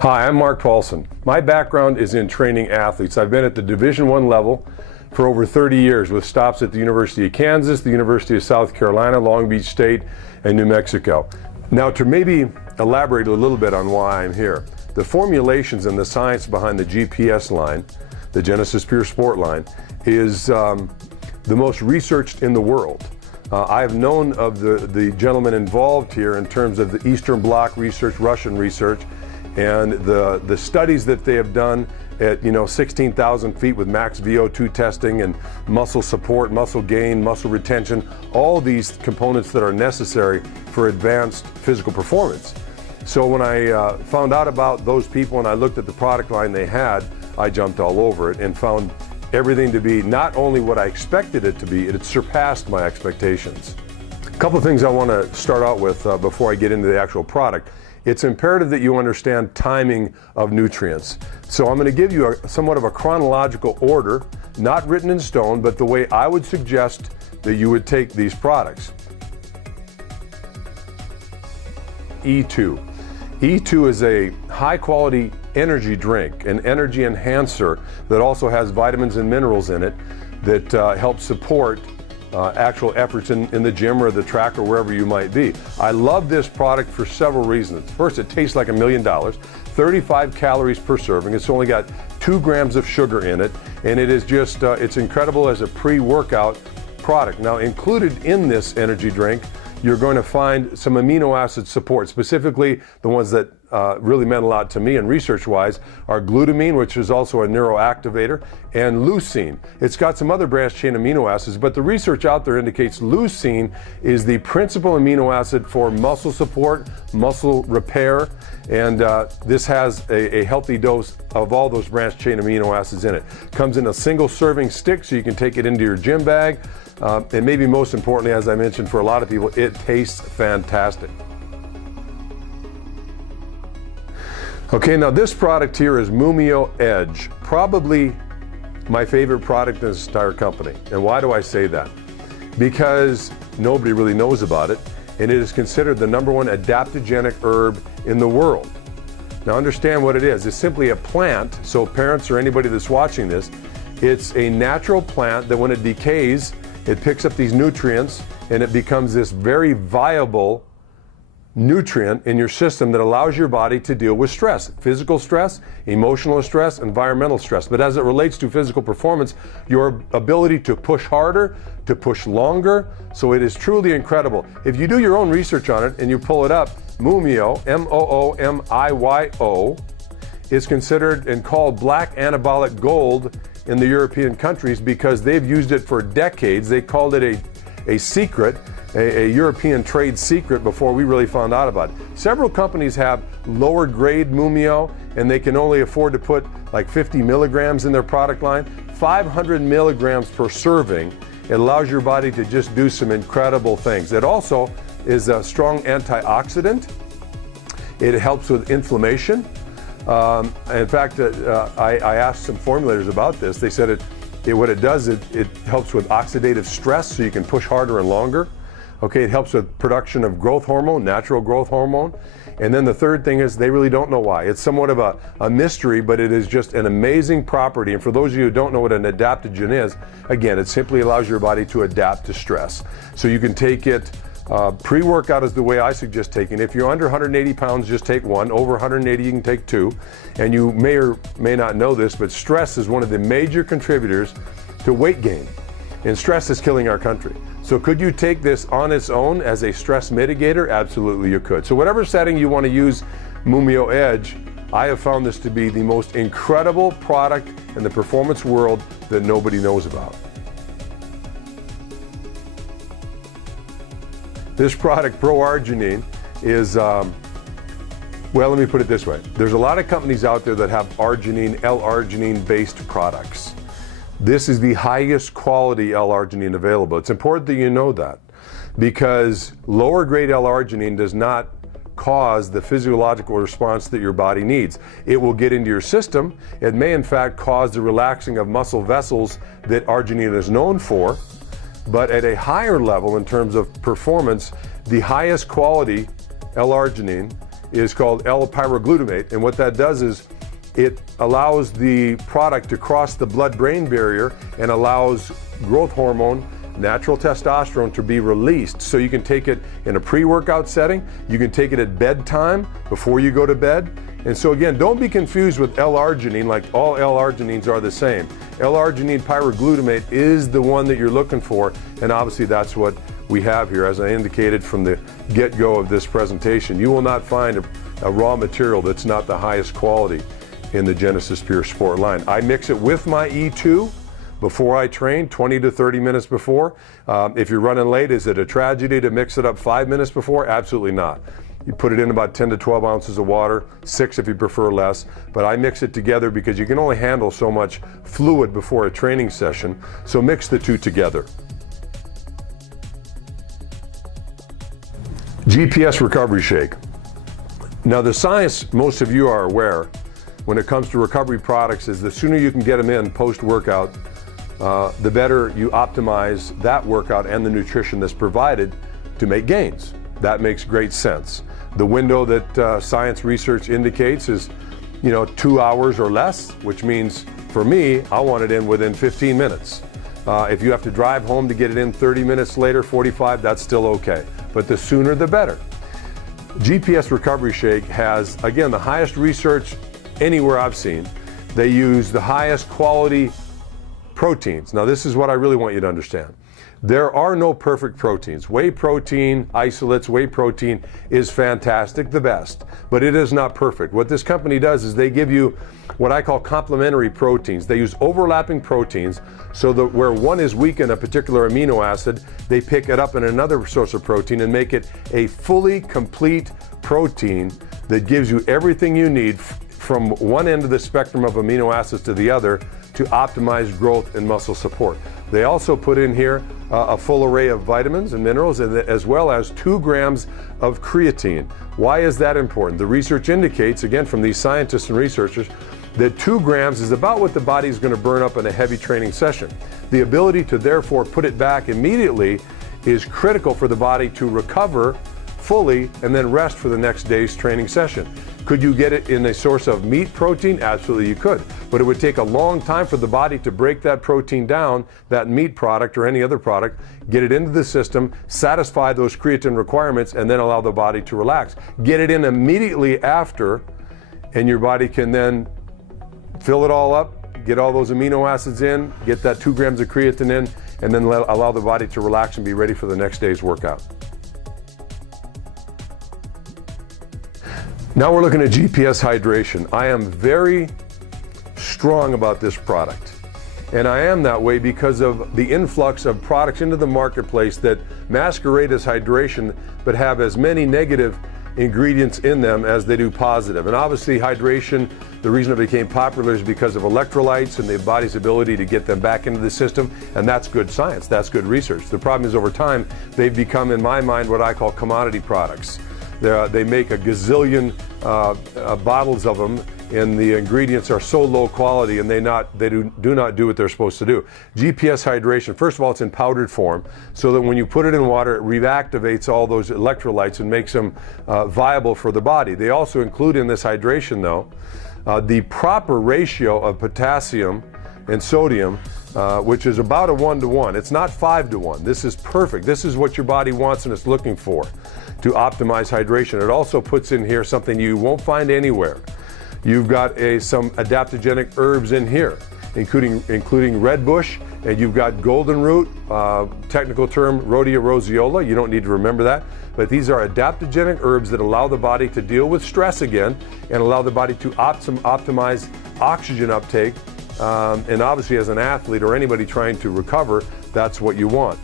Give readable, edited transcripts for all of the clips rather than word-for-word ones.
Hi, I'm Mark Paulsen. My background is in training athletes. I've been at the Division I level for over 30 years with stops at the University of Kansas, the University of South Carolina, Long Beach State, and New Mexico. Now, to maybe elaborate a little bit on why I'm here, the formulations and the science behind the GPS line, the Genesis Pure Sport line, is the most researched in the world. I've known of the gentlemen involved here in terms of the Eastern Bloc research, Russian research, and the studies that they have done at 16,000 feet with max VO2 testing and muscle support, muscle gain, muscle retention, all these components that are necessary for advanced physical performance. So when I found out about those people and I looked at the product line they had, I jumped all over it and found everything to be not only what I expected it to be, it surpassed my expectations. A couple of things I want to start out with before I get into the actual product. It's imperative that you understand timing of nutrients. So I'm going to give you somewhat of a chronological order, not written in stone, but the way I would suggest that you would take these products. E2. E2 is a high quality energy drink, an energy enhancer that also has vitamins and minerals in it that help support actual efforts in the gym or the track or wherever you might be. I love this product for several reasons. First, it tastes like $1 million, 35 calories per serving. It's only got 2 grams of sugar in it, and it is just, it's incredible as a pre-workout product. Now, included in this energy drink, you're going to find some amino acid support, specifically the ones that really meant a lot to me and research-wise are glutamine, which is also a neuroactivator, and leucine. It's got some other branched chain amino acids, but the research out there indicates leucine is the principal amino acid for muscle support, muscle repair, and this has a healthy dose of all those branched chain amino acids in it. Comes in a single serving stick, so you can take it into your gym bag, and maybe most importantly, as I mentioned, for a lot of people, it tastes fantastic. Okay, now this product here is Mumio Edge, probably my favorite product in this entire company. And why do I say that? Because nobody really knows about it, and it is considered the #1 adaptogenic herb in the world. Now understand what it is. It's simply a plant, so parents or anybody that's watching this, it's a natural plant that when it decays, it picks up these nutrients and it becomes this very viable nutrient in your system that allows your body to deal with stress, physical stress, emotional stress, environmental stress. But as it relates to physical performance, your ability to push harder, to push longer, so it is truly incredible. If you do your own research on it and you pull it up, Mumio, M-O-O-M-I-Y-O, is considered and called black anabolic gold in the European countries because they've used it for decades. They called it a secret, a European trade secret before we really found out about it. Several companies have lower grade Mumio and they can only afford to put like 50 milligrams in their product line. 500 milligrams per serving. It allows your body to just do some incredible things. It also is a strong antioxidant. It helps with inflammation. In fact, I asked some formulators about this. They said what it does, it helps with oxidative stress so you can push harder and longer. Okay, it helps with production of growth hormone, natural growth hormone. And then the third thing is they really don't know why. It's somewhat of a mystery, but it is just an amazing property. And for those of you who don't know what an adaptogen is, again, it simply allows your body to adapt to stress. So you can take it pre-workout is the way I suggest taking it. If you're under 180 pounds, just take 1. Over 180, you can take 2. And you may or may not know this, but stress is one of the major contributors to weight gain. And stress is killing our country. So could you take this on its own as a stress mitigator? Absolutely you could. So whatever setting you want to use Mumio Edge, I have found this to be the most incredible product in the performance world that nobody knows about. This product, Pro-Arginine, is, well, let me put it this way. There's a lot of companies out there that have arginine, L-arginine based products. This is the highest quality L-arginine available. It's important that you know that because lower grade L-arginine does not cause the physiological response that your body needs. It will get into your system. It may in fact cause the relaxing of muscle vessels that arginine is known for, but at a higher level in terms of performance, the highest quality L-arginine is called L-pyroglutamate, and what that does is it allows the product to cross the blood-brain barrier and allows growth hormone, natural testosterone, to be released. So you can take it in a pre-workout setting, you can take it at bedtime before you go to bed. And so again, don't be confused with L-arginine, like all L-arginines are the same. L-arginine pyroglutamate is the one that you're looking for, and obviously that's what we have here. As I indicated from the get-go of this presentation, you will not find a raw material that's not the highest quality in the Genesis Pure Sport line. I mix it with my E2 before I train, 20 to 30 minutes before. If you're running late, is it a tragedy to mix it up 5 minutes before? Absolutely not. You put it in about 10 to 12 ounces of water, 6 if you prefer less, but I mix it together because you can only handle so much fluid before a training session, so mix the two together. GPS Recovery Shake. Now the science, most of you are aware, when it comes to recovery products, is the sooner you can get them in post-workout, the better you optimize that workout and the nutrition that's provided to make gains. That makes great sense. The window that science research indicates is, 2 hours or less, which means for me, I want it in within 15 minutes. If you have to drive home to get it in 30 minutes later, 45, that's still okay. But the sooner the better. GPS Recovery Shake has, again, the highest research anywhere I've seen. They use the highest quality proteins. Now this is what I really want you to understand. There are no perfect proteins. Whey protein, isolates, whey protein is fantastic, the best, but it is not perfect. What this company does is they give you what I call complementary proteins. They use overlapping proteins so that where one is weak in a particular amino acid, they pick it up in another source of protein and make it a fully complete protein that gives you everything you need from one end of the spectrum of amino acids to the other to optimize growth and muscle support. They also put in here a full array of vitamins and minerals, as well as 2 grams of creatine. Why is that important? The research indicates, again from these scientists and researchers, that 2 grams is about what the body is going to burn up in a heavy training session. The ability to therefore put it back immediately is critical for the body to recover fully and then rest for the next day's training session. Could you get it in a source of meat protein? Absolutely you could, but it would take a long time for the body to break that protein down, that meat product or any other product, get it into the system, satisfy those creatine requirements, and then allow the body to relax. Get it in immediately after, and your body can then fill it all up, get all those amino acids in, get that 2 grams of creatine in, and then allow the body to relax and be ready for the next day's workout. Now we're looking at GPS hydration. I am very strong about this product. And I am that way because of the influx of products into the marketplace that masquerade as hydration, but have as many negative ingredients in them as they do positive. And obviously hydration, the reason it became popular is because of electrolytes and the body's ability to get them back into the system, and that's good science, that's good research. The problem is over time, they've become, in my mind, what I call commodity products. They make a gazillion bottles of them, and the ingredients are so low quality, and they do not do what they're supposed to do. GPS hydration, first of all, it's in powdered form, so that when you put it in water, it reactivates all those electrolytes and makes them viable for the body. They also include in this hydration, though, the proper ratio of potassium and sodium, which is about a 1-to-1. It's not 5-to-1. This is perfect. This is what your body wants and it's looking for to optimize hydration. It also puts in here something you won't find anywhere. You've got some adaptogenic herbs in here, including red bush, and you've got golden root, technical term Rhodia roseola. You don't need to remember that, but these are adaptogenic herbs that allow the body to deal with stress again and allow the body to optimize oxygen uptake. And obviously as an athlete or anybody trying to recover, that's what you want.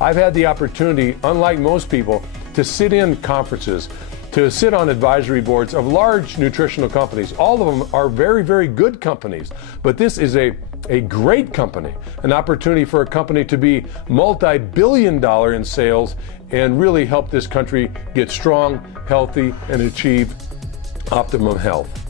I've had the opportunity, unlike most people, to sit in conferences, to sit on advisory boards of large nutritional companies. All of them are very, very good companies, but this is a great company, an opportunity for a company to be multi-billion-dollar in sales and really help this country get strong, healthy, and achieve optimum health.